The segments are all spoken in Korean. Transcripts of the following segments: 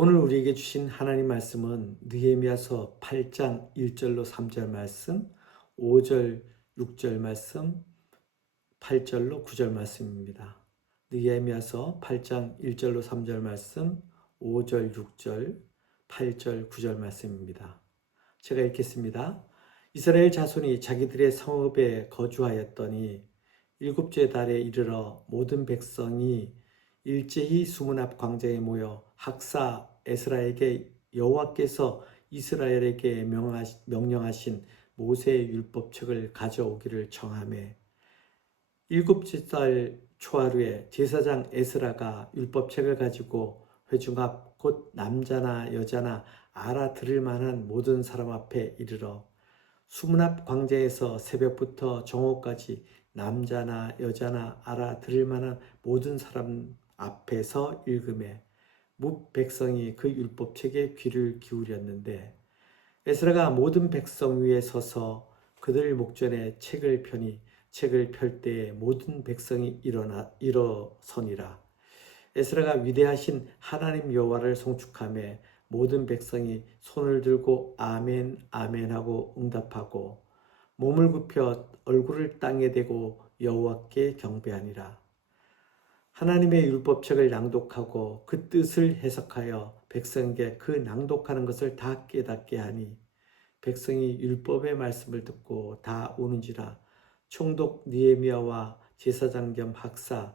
오늘 우리에게 주신 하나님 말씀은 느헤미야서 8장 1절로 3절 말씀, 5절, 6절 말씀, 8절로 9절 말씀입니다. 느헤미야서 8장 1절로 3절 말씀, 5절, 6절, 8절, 9절 말씀입니다. 제가 읽겠습니다. 이스라엘 자손이 자기들의 성읍에 거주하였더니 일곱째 달에 이르러 모든 백성이 일제히 수문 앞 광장에 모여 학사 에스라에게 여호와께서 이스라엘에게 명령하신 모세의 율법책을 가져오기를 청하매 일곱째 달 초하루에 제사장 에스라가 율법책을 가지고 회중 앞 곧 남자나 여자나 알아들을 만한 모든 사람 앞에 이르러 수문 앞 광장에서 새벽부터 정오까지 남자나 여자나 알아들을 만한 모든 사람 앞에서 읽음에 뭇 백성이 그 율법책에 귀를 기울였는데 에스라가 모든 백성 위에 서서 그들 목전에 책을 펴니 책을 펼 때에 모든 백성이 일어서니라. 에스라가 위대하신 하나님 여호와를 송축하며 모든 백성이 손을 들고 아멘 아멘 하고 응답하고 몸을 굽혀 얼굴을 땅에 대고 여호와께 경배하니라. 하나님의 율법책을 낭독하고 그 뜻을 해석하여 백성에게 그 낭독하는 것을 다 깨닫게 하니 백성이 율법의 말씀을 듣고 다 우는지라. 총독 느헤미야와 제사장 겸 학사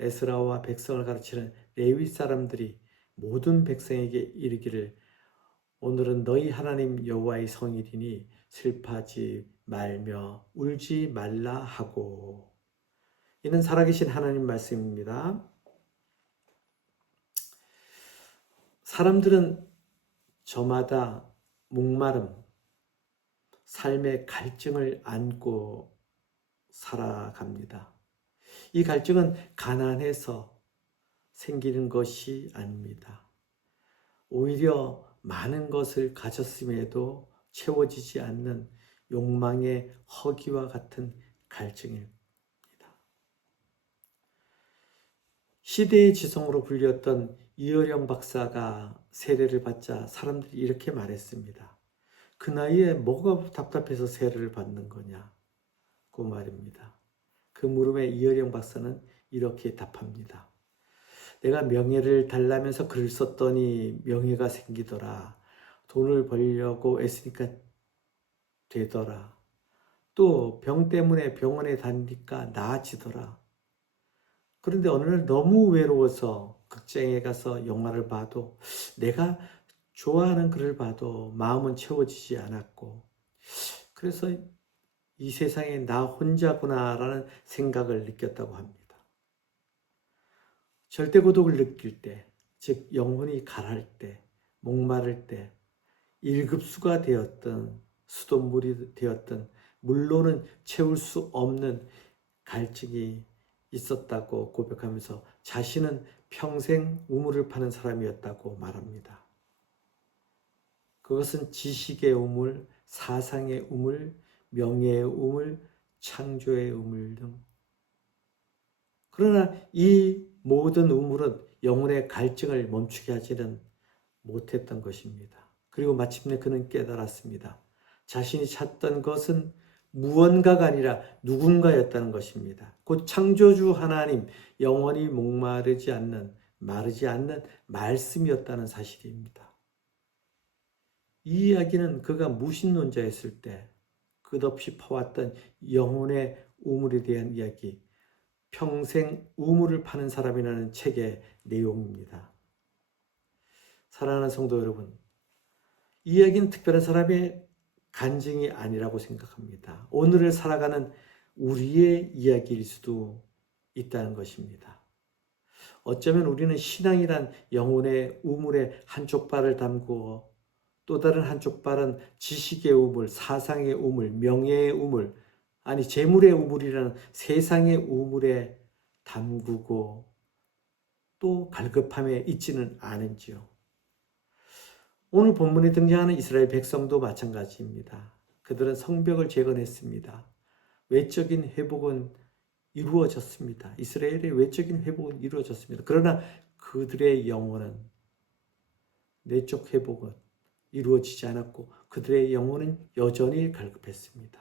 에스라와 백성을 가르치는 레위 사람들이 모든 백성에게 이르기를 오늘은 너희 하나님 여호와의 성일이니 슬퍼하지 말며 울지 말라 하고. 이는 살아계신 하나님 말씀입니다. 사람들은 저마다 목마름, 삶의 갈증을 안고 살아갑니다. 이 갈증은 가난해서 생기는 것이 아닙니다. 오히려 많은 것을 가졌음에도 채워지지 않는 욕망의 허기와 같은 갈증입니다. 시대의 지성으로 불렸던 이어령 박사가 세례를 받자 사람들이 이렇게 말했습니다. 그 나이에 뭐가 답답해서 세례를 받는 거냐고 말입니다. 그 물음에 이어령 박사는 이렇게 답합니다. 내가 명예를 달라면서 글을 썼더니 명예가 생기더라. 돈을 벌려고 애쓰니까 되더라. 또 병 때문에 병원에 다니니까 나아지더라. 그런데 어느 날 너무 외로워서 극장에 가서 영화를 봐도 내가 좋아하는 글을 봐도 마음은 채워지지 않았고 그래서 이 세상에 나 혼자구나라는 생각을 느꼈다고 합니다. 절대 고독을 느낄 때, 즉 영혼이 가랄 때, 목마를 때, 일급수가 되었던 수돗물이 되었던 물로는 채울 수 없는 갈증이 있었다고 고백하면서 자신은 평생 우물을 파는 사람이었다고 말합니다. 그것은 지식의 우물, 사상의 우물, 명예의 우물, 창조의 우물 등. 그러나 이 모든 우물은 영혼의 갈증을 멈추게 하지는 못했던 것입니다. 그리고 마침내 그는 깨달았습니다. 자신이 찾던 것은 무언가가 아니라 누군가였다는 것입니다. 곧 창조주 하나님, 영원히 목마르지 않는, 마르지 않는 말씀이었다는 사실입니다. 이 이야기는 그가 무신론자였을 때 끝없이 퍼왔던 영혼의 우물에 대한 이야기, 평생 우물을 파는 사람이라는 책의 내용입니다. 사랑하는 성도 여러분, 이 이야기는 특별한 사람의 간증이 아니라고 생각합니다. 오늘을 살아가는 우리의 이야기일 수도 있다는 것입니다. 어쩌면 우리는 신앙이란 영혼의 우물에 한쪽 발을 담고 또 다른 한쪽 발은 지식의 우물, 사상의 우물, 명예의 우물, 아니 재물의 우물이라는 세상의 우물에 담그고 또 갈급함에 있지는 않은지요. 오늘 본문에 등장하는 이스라엘 백성도 마찬가지입니다. 그들은 성벽을 재건했습니다. 외적인 회복은 이루어졌습니다. 이스라엘의 외적인 회복은 이루어졌습니다. 그러나 그들의 영혼은 내적 회복은 이루어지지 않았고 그들의 영혼은 여전히 갈급했습니다.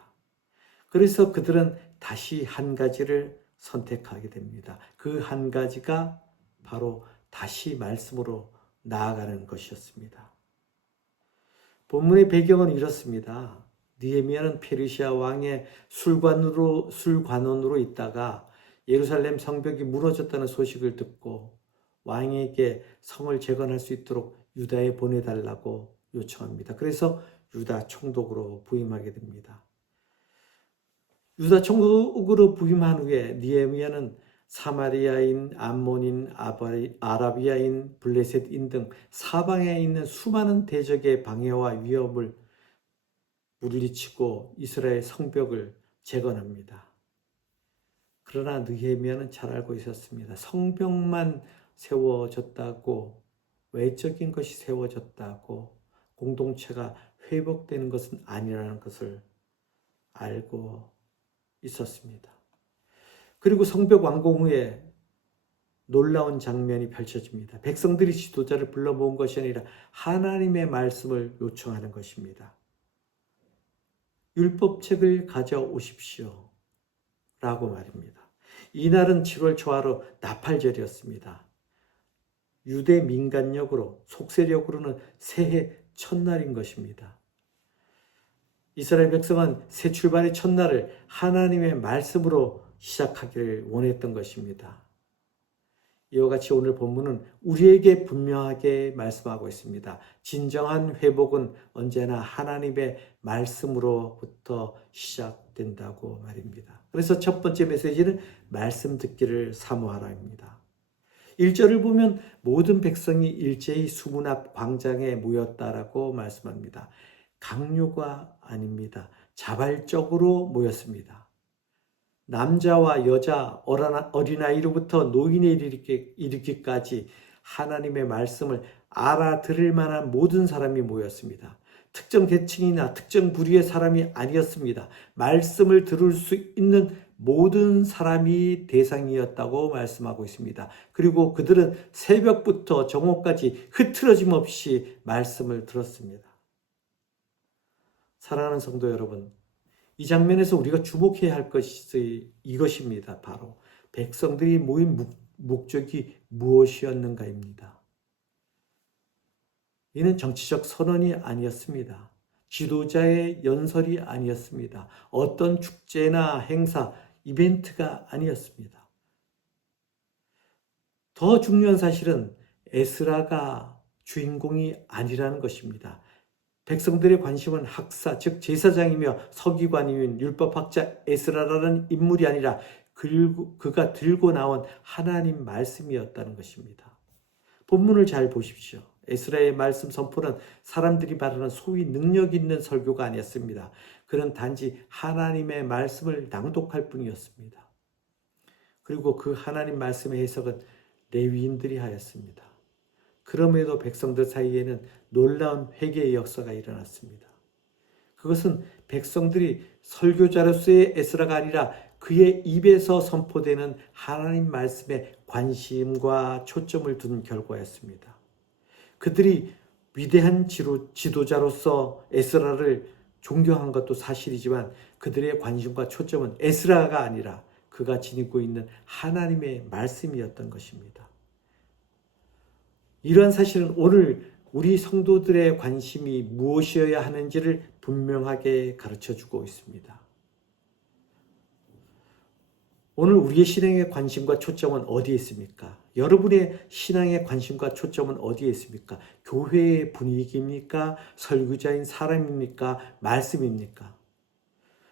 그래서 그들은 다시 한 가지를 선택하게 됩니다. 그 한 가지가 바로 다시 말씀으로 나아가는 것이었습니다. 본문의 배경은 이렇습니다. 느헤미야는 페르시아 왕의 술관원으로 있다가 예루살렘 성벽이 무너졌다는 소식을 듣고 왕에게 성을 재건할 수 있도록 유다에 보내달라고 요청합니다. 그래서 유다 총독으로 부임하게 됩니다. 유다 총독으로 부임한 후에 느헤미야는 사마리아인, 암몬인, 아라비아인, 블레셋인 등 사방에 있는 수많은 대적의 방해와 위협을 물리치고 이스라엘 성벽을 재건합니다. 그러나 느헤미야는 잘 알고 있었습니다. 성벽만 세워졌다고, 외적인 것이 세워졌다고 공동체가 회복되는 것은 아니라는 것을 알고 있었습니다. 그리고 성벽 완공 후에 놀라운 장면이 펼쳐집니다. 백성들이 지도자를 불러 모은 것이 아니라 하나님의 말씀을 요청하는 것입니다. 율법책을 가져오십시오 라고 말입니다. 이날은 7월 초하루 나팔절이었습니다. 유대 민간력으로, 속세력으로는 새해 첫날인 것입니다. 이스라엘 백성은 새 출발의 첫날을 하나님의 말씀으로 시작하기를 원했던 것입니다. 이와 같이 오늘 본문은 우리에게 분명하게 말씀하고 있습니다. 진정한 회복은 언제나 하나님의 말씀으로부터 시작된다고 말입니다. 그래서 첫 번째 메시지는 말씀 듣기를 사모하라입니다. 1절을 보면 모든 백성이 일제히 수문 앞 광장에 모였다라고 말씀합니다. 강요가 아닙니다. 자발적으로 모였습니다. 남자와 여자, 어린아이로부터 노인에 이르기까지 하나님의 말씀을 알아들을 만한 모든 사람이 모였습니다. 특정 계층이나 특정 부류의 사람이 아니었습니다. 말씀을 들을 수 있는 모든 사람이 대상이었다고 말씀하고 있습니다. 그리고 그들은 새벽부터 정오까지 흐트러짐 없이 말씀을 들었습니다. 사랑하는 성도 여러분, 이 장면에서 우리가 주목해야 할 것이 이것입니다. 바로 백성들이 모인 목적이 무엇이었는가입니다. 이는 정치적 선언이 아니었습니다. 지도자의 연설이 아니었습니다. 어떤 축제나 행사, 이벤트가 아니었습니다. 더 중요한 사실은 에스라가 주인공이 아니라는 것입니다. 백성들의 관심은 학사, 즉 제사장이며 서기관인 율법학자 에스라라는 인물이 아니라 그가 들고 나온 하나님 말씀이었다는 것입니다. 본문을 잘 보십시오. 에스라의 말씀 선포는 사람들이 말하는 소위 능력 있는 설교가 아니었습니다. 그는 단지 하나님의 말씀을 낭독할 뿐이었습니다. 그리고 그 하나님 말씀의 해석은 레위인들이 하였습니다. 그럼에도 백성들 사이에는 놀라운 회개의 역사가 일어났습니다. 그것은 백성들이 설교자로서의 에스라가 아니라 그의 입에서 선포되는 하나님 말씀에 관심과 초점을 둔 결과였습니다. 그들이 위대한 지도자로서 에스라를 존경한 것도 사실이지만 그들의 관심과 초점은 에스라가 아니라 그가 지니고 있는 하나님의 말씀이었던 것입니다. 이러한 사실은 오늘 우리 성도들의 관심이 무엇이어야 하는지를 분명하게 가르쳐주고 있습니다. 오늘 우리의 신앙의 관심과 초점은 어디에 있습니까? 여러분의 신앙의 관심과 초점은 어디에 있습니까? 교회의 분위기입니까? 설교자인 사람입니까? 말씀입니까?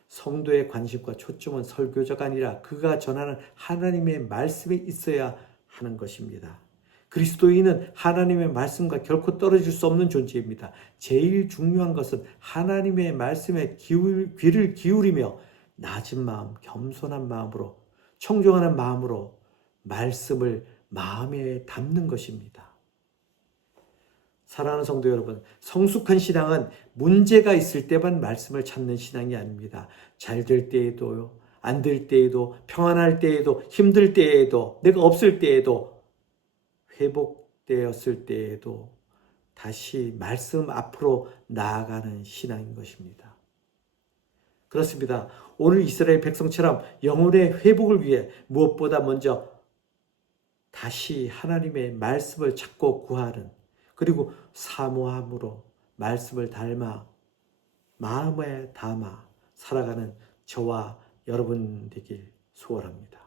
성도의 관심과 초점은 설교자가 아니라 그가 전하는 하나님의 말씀에 있어야 하는 것입니다. 그리스도인은 하나님의 말씀과 결코 떨어질 수 없는 존재입니다. 제일 중요한 것은 하나님의 말씀에 귀를 기울이며 낮은 마음, 겸손한 마음으로, 청종하는 마음으로 말씀을 마음에 담는 것입니다. 사랑하는 성도 여러분, 성숙한 신앙은 문제가 있을 때만 말씀을 찾는 신앙이 아닙니다. 잘 될 때에도, 안 될 때에도, 평안할 때에도, 힘들 때에도, 내가 없을 때에도, 회복되었을 때에도 다시 말씀 앞으로 나아가는 신앙인 것입니다. 그렇습니다. 오늘 이스라엘 백성처럼 영혼의 회복을 위해 무엇보다 먼저 다시 하나님의 말씀을 찾고 구하는, 그리고 사모함으로 말씀을 닮아 마음에 담아 살아가는 저와 여러분 되길 소원합니다.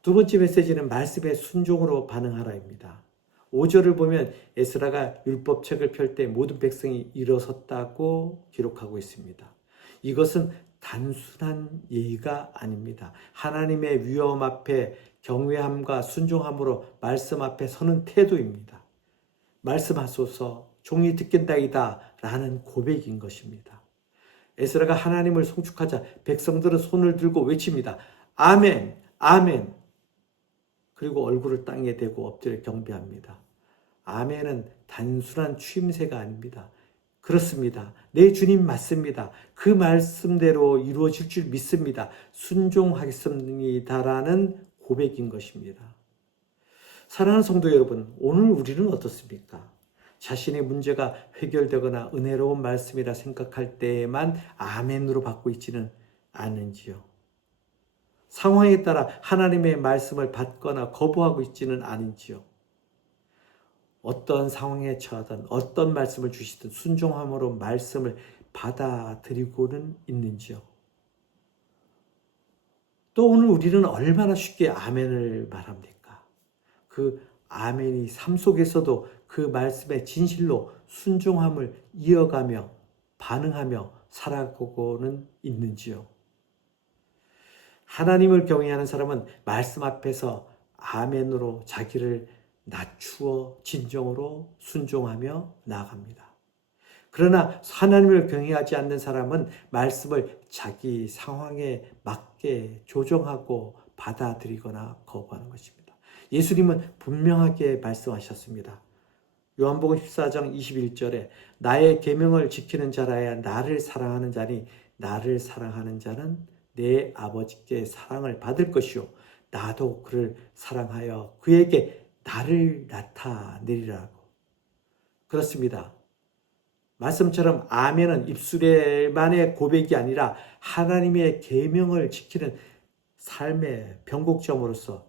두 번째 메시지는 말씀의 순종으로 반응하라입니다. 5절을 보면 에스라가 율법책을 펼 때 모든 백성이 일어섰다고 기록하고 있습니다. 이것은 단순한 예의가 아닙니다. 하나님의 위엄 앞에 경외함과 순종함으로 말씀 앞에 서는 태도입니다. 말씀하소서 종이 듣겠나이다 라는 고백인 것입니다. 에스라가 하나님을 송축하자 백성들은 손을 들고 외칩니다. 아멘, 아멘. 그리고 얼굴을 땅에 대고 엎드려 경배합니다. 아멘은 단순한 추임새가 아닙니다. 그렇습니다. 내 주님 맞습니다. 그 말씀대로 이루어질 줄 믿습니다. 순종하겠습니다라는 고백인 것입니다. 사랑하는 성도 여러분, 오늘 우리는 어떻습니까? 자신의 문제가 해결되거나 은혜로운 말씀이라 생각할 때에만 아멘으로 받고 있지는 않은지요? 상황에 따라 하나님의 말씀을 받거나 거부하고 있지는 않은지요? 어떤 상황에 처하든 어떤 말씀을 주시든 순종함으로 말씀을 받아들이고는 있는지요? 또 오늘 우리는 얼마나 쉽게 아멘을 말합니까? 그 아멘이 삶 속에서도 그 말씀의 진실로 순종함을 이어가며 반응하며 살아가고는 있는지요? 하나님을 경외하는 사람은 말씀 앞에서 아멘으로 자기를 낮추어 진정으로 순종하며 나아갑니다. 그러나 하나님을 경외하지 않는 사람은 말씀을 자기 상황에 맞게 조정하고 받아들이거나 거부하는 것입니다. 예수님은 분명하게 말씀하셨습니다. 요한복음 14장 21절에 나의 계명을 지키는 자라야 나를 사랑하는 자니 나를 사랑하는 자는 내 아버지께 사랑을 받을 것이요 나도 그를 사랑하여 그에게 나를 나타내리라고. 그렇습니다. 말씀처럼 아멘은 입술에만의 고백이 아니라 하나님의 계명을 지키는 삶의 변곡점으로서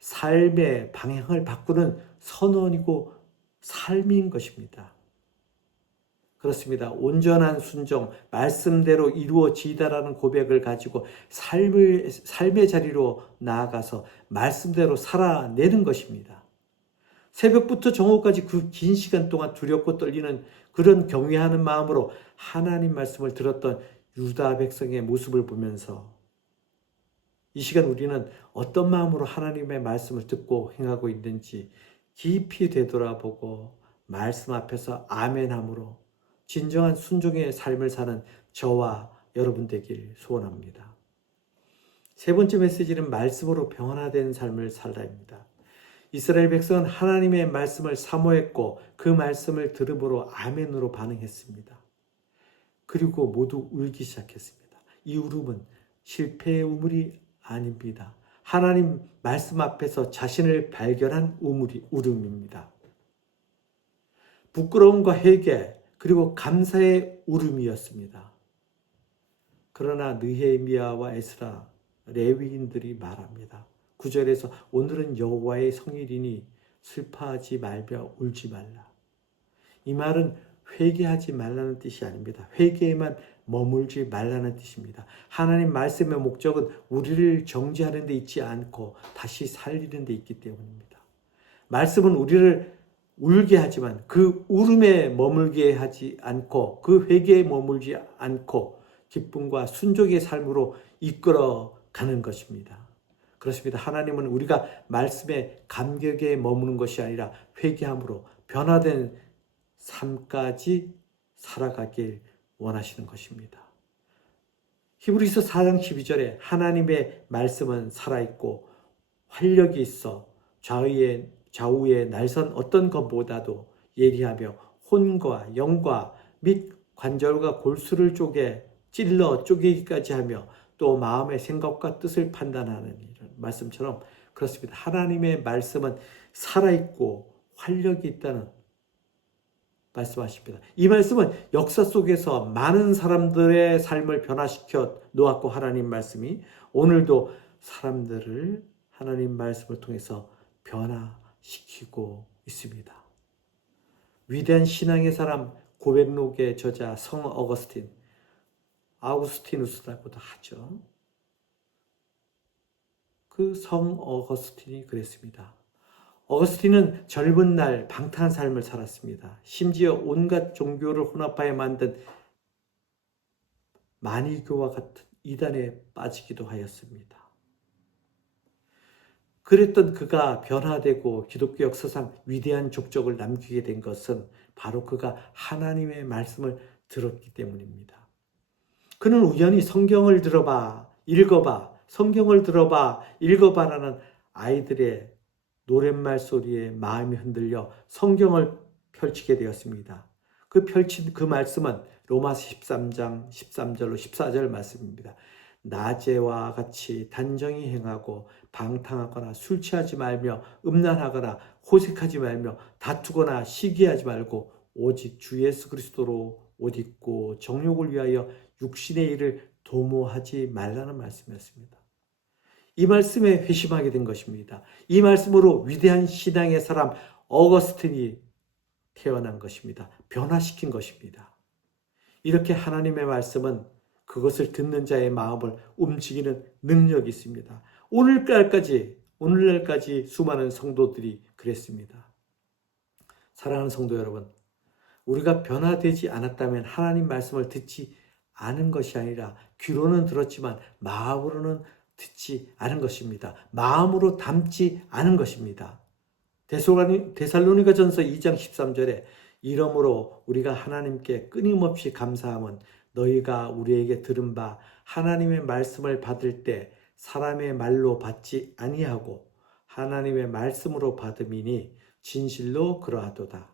삶의 방향을 바꾸는 선언이고 삶인 것입니다. 그렇습니다. 온전한 순종, 말씀대로 이루어지다라는 고백을 가지고 삶의 자리로 나아가서 말씀대로 살아내는 것입니다. 새벽부터 정오까지 그 긴 시간 동안 두렵고 떨리는 그런 경외하는 마음으로 하나님 말씀을 들었던 유다 백성의 모습을 보면서 이 시간 우리는 어떤 마음으로 하나님의 말씀을 듣고 행하고 있는지 깊이 되돌아보고 말씀 앞에서 아멘함으로 진정한 순종의 삶을 사는 저와 여러분 되길 소원합니다. 세 번째 메시지는 말씀으로 변화된 삶을 살라입니다. 이스라엘 백성은 하나님의 말씀을 사모했고 그 말씀을 들음으로 아멘으로 반응했습니다. 그리고 모두 울기 시작했습니다. 이 울음은 실패의 우물이 아닙니다. 하나님 말씀 앞에서 자신을 발견한 울음입니다. 부끄러움과 회개 그리고 감사의 울음이었습니다. 그러나 느헤미야와 에스라, 레위인들이 말합니다. 9절에서 오늘은 여호와의 성일이니 슬퍼하지 말며 울지 말라. 이 말은 회개하지 말라는 뜻이 아닙니다. 회개에만 머물지 말라는 뜻입니다. 하나님 말씀의 목적은 우리를 정죄하는 데 있지 않고 다시 살리는 데 있기 때문입니다. 말씀은 우리를 울게 하지만 그 울음에 머물게 하지 않고 그 회개에 머물지 않고 기쁨과 순종의 삶으로 이끌어 가는 것입니다. 그렇습니다. 하나님은 우리가 말씀의 감격에 머무는 것이 아니라 회개함으로 변화된 삶까지 살아가길 원하시는 것입니다. 히브리서 4장 12절에 하나님의 말씀은 살아있고 활력이 있어 좌우에 날선 어떤 것보다도 예리하며 혼과 영과 및 관절과 골수를 찔러 쪼개기까지 하며 또 마음의 생각과 뜻을 판단하는 이런 말씀처럼 그렇습니다. 하나님의 말씀은 살아있고 활력이 있다는 말씀하십니다. 이 말씀은 역사 속에서 많은 사람들의 삶을 변화시켜 놓았고 하나님 말씀이 오늘도 사람들을 하나님 말씀을 통해서 변화시키고 있습니다. 위대한 신앙의 사람 고백록의 저자 성 어거스틴, 아우구스티누스라고도 하죠. 그 성 어거스틴이 그랬습니다. 어거스틴은 젊은 날 방탕한 삶을 살았습니다. 심지어 온갖 종교를 혼합하여 만든 만이교와 같은 이단에 빠지기도 하였습니다. 그랬던 그가 변화되고 기독교 역사상 위대한 족적을 남기게 된 것은 바로 그가 하나님의 말씀을 들었기 때문입니다. 그는 우연히 성경을 들어봐, 읽어봐, 성경을 들어봐, 읽어봐라는 아이들의 노랫말 소리에 마음이 흔들려 성경을 펼치게 되었습니다. 그 펼친 그 말씀은 로마서 13장 13절로 14절 말씀입니다. 낮에와 같이 단정히 행하고 방탕하거나 술 취하지 말며 음란하거나 호색하지 말며 다투거나 시기하지 말고 오직 주 예수 그리스도로 옷 입고 정욕을 위하여 육신의 일을 도모하지 말라는 말씀이었습니다. 이 말씀에 회심하게 된 것입니다. 이 말씀으로 위대한 신앙의 사람 어거스틴이 태어난 것입니다. 변화시킨 것입니다. 이렇게 하나님의 말씀은 그것을 듣는 자의 마음을 움직이는 능력이 있습니다. 오늘날까지 수많은 성도들이 그랬습니다. 사랑하는 성도 여러분, 우리가 변화되지 않았다면 하나님 말씀을 듣지 않은 것이 아니라 귀로는 들었지만 마음으로는 듣지 않은 것입니다. 마음으로 담지 않은 것입니다. 데살로니가전서 2장 13절에 이러므로 우리가 하나님께 끊임없이 감사함은 너희가 우리에게 들은 바 하나님의 말씀을 받을 때 사람의 말로 받지 아니하고 하나님의 말씀으로 받음이니 진실로 그러하도다.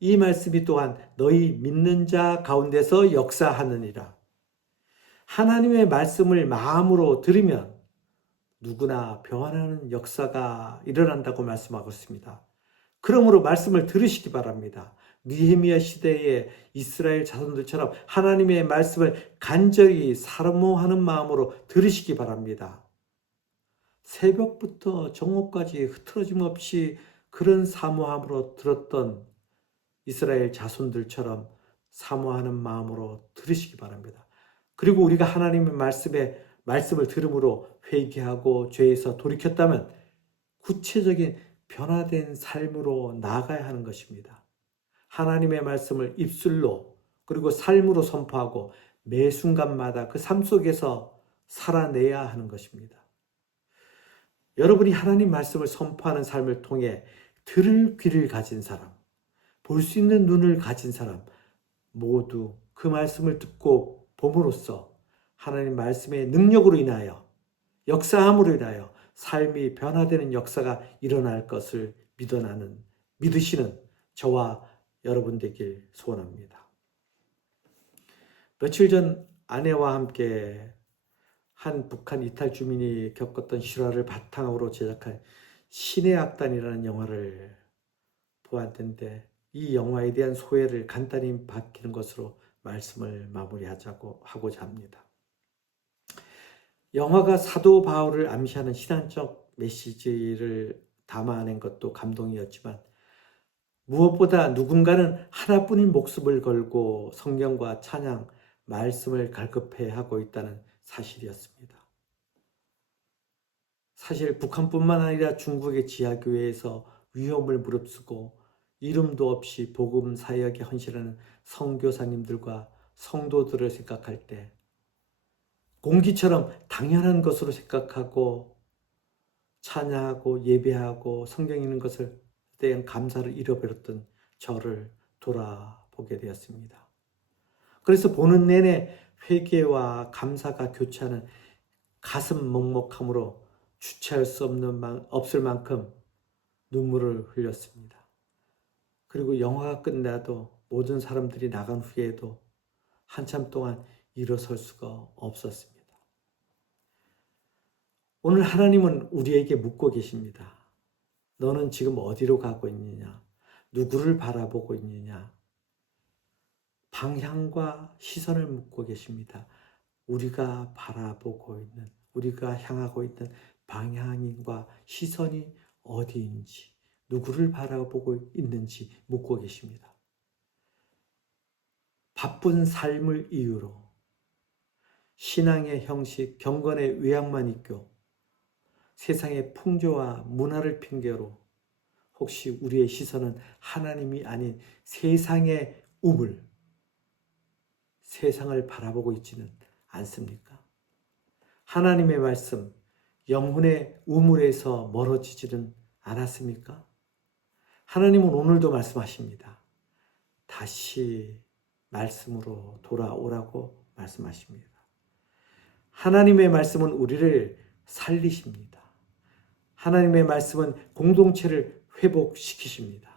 이 말씀이 또한 너희 믿는 자 가운데서 역사하느니라. 하나님의 말씀을 마음으로 들으면 누구나 변화하는 역사가 일어난다고 말씀하고 있습니다. 그러므로 말씀을 들으시기 바랍니다. 느헤미야 시대의 이스라엘 자손들처럼 하나님의 말씀을 간절히 사모하는 마음으로 들으시기 바랍니다. 새벽부터 정오까지 흐트러짐 없이 그런 사모함으로 들었던 이스라엘 자손들처럼 사모하는 마음으로 들으시기 바랍니다. 그리고 우리가 하나님의 말씀을 들음으로 회개하고 죄에서 돌이켰다면 구체적인 변화된 삶으로 나아가야 하는 것입니다. 하나님의 말씀을 입술로 그리고 삶으로 선포하고 매 순간마다 그 삶 속에서 살아내야 하는 것입니다. 여러분이 하나님 말씀을 선포하는 삶을 통해 들을 귀를 가진 사람, 볼 수 있는 눈을 가진 사람 모두 그 말씀을 듣고 봄으로써 하나님 말씀의 능력으로 인하여 역사함으로 인하여 삶이 변화되는 역사가 일어날 것을 믿으시는 저와 여러분 되길 소원합니다. 며칠 전 아내와 함께 한 북한 이탈 주민이 겪었던 실화를 바탕으로 제작한 신의 악단이라는 영화를 보았는데 이 영화에 대한 소회를 간단히 밝히는 것으로 말씀을 마무리하고자 합니다. 영화가 사도 바울을 암시하는 신앙적 메시지를 담아낸 것도 감동이었지만 무엇보다 누군가는 하나뿐인 목숨을 걸고 성경과 찬양, 말씀을 갈급해하고 있다는 사실이었습니다. 사실 북한뿐만 아니라 중국의 지하교회에서 위험을 무릅쓰고 이름도 없이 복음 사역에 헌신하는 선교사님들과 성도들을 생각할 때 공기처럼 당연한 것으로 생각하고 찬양하고 예배하고 성경 읽는 것을 대한 감사를 잃어버렸던 저를 돌아보게 되었습니다. 그래서 보는 내내 회개와 감사가 교차하는 가슴 먹먹함으로 주체할 수 없을 만큼 눈물을 흘렸습니다. 그리고 영화가 끝나도 모든 사람들이 나간 후에도 한참 동안 일어설 수가 없었습니다. 오늘 하나님은 우리에게 묻고 계십니다. 너는 지금 어디로 가고 있느냐? 누구를 바라보고 있느냐? 방향과 시선을 묻고 계십니다. 우리가 바라보고 있는, 우리가 향하고 있는 방향과 시선이 어디인지, 누구를 바라보고 있는지 묻고 계십니다. 바쁜 삶을 이유로 신앙의 형식, 경건의 외양만 있고 세상의 풍조와 문화를 핑계로 혹시 우리의 시선은 하나님이 아닌 세상의 우물, 세상을 바라보고 있지는 않습니까? 하나님의 말씀, 영혼의 우물에서 멀어지지는 않았습니까? 하나님은 오늘도 말씀하십니다. 다시 말씀으로 돌아오라고 말씀하십니다. 하나님의 말씀은 우리를 살리십니다. 하나님의 말씀은 공동체를 회복시키십니다.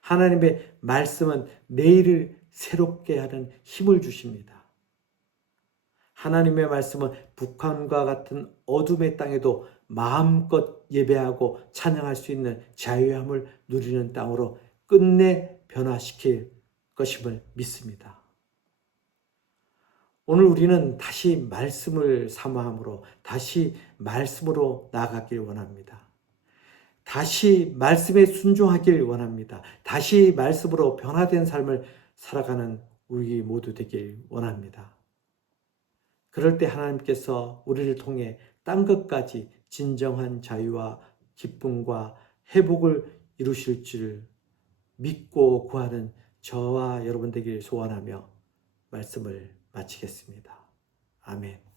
하나님의 말씀은 내일을 새롭게 하는 힘을 주십니다. 하나님의 말씀은 북한과 같은 어둠의 땅에도 마음껏 예배하고 찬양할 수 있는 자유함을 누리는 땅으로 끝내 변화시킬 것임을 믿습니다. 오늘 우리는 다시 말씀을 사모함으로 다시 말씀으로 나아가길 원합니다. 다시 말씀에 순종하길 원합니다. 다시 말씀으로 변화된 삶을 살아가는 우리 모두 되길 원합니다. 그럴 때 하나님께서 우리를 통해 딴 것까지 진정한 자유와 기쁨과 회복을 이루실 줄 믿고 구하는 저와 여러분 되길 소원하며 말씀을 마치겠습니다. 아멘.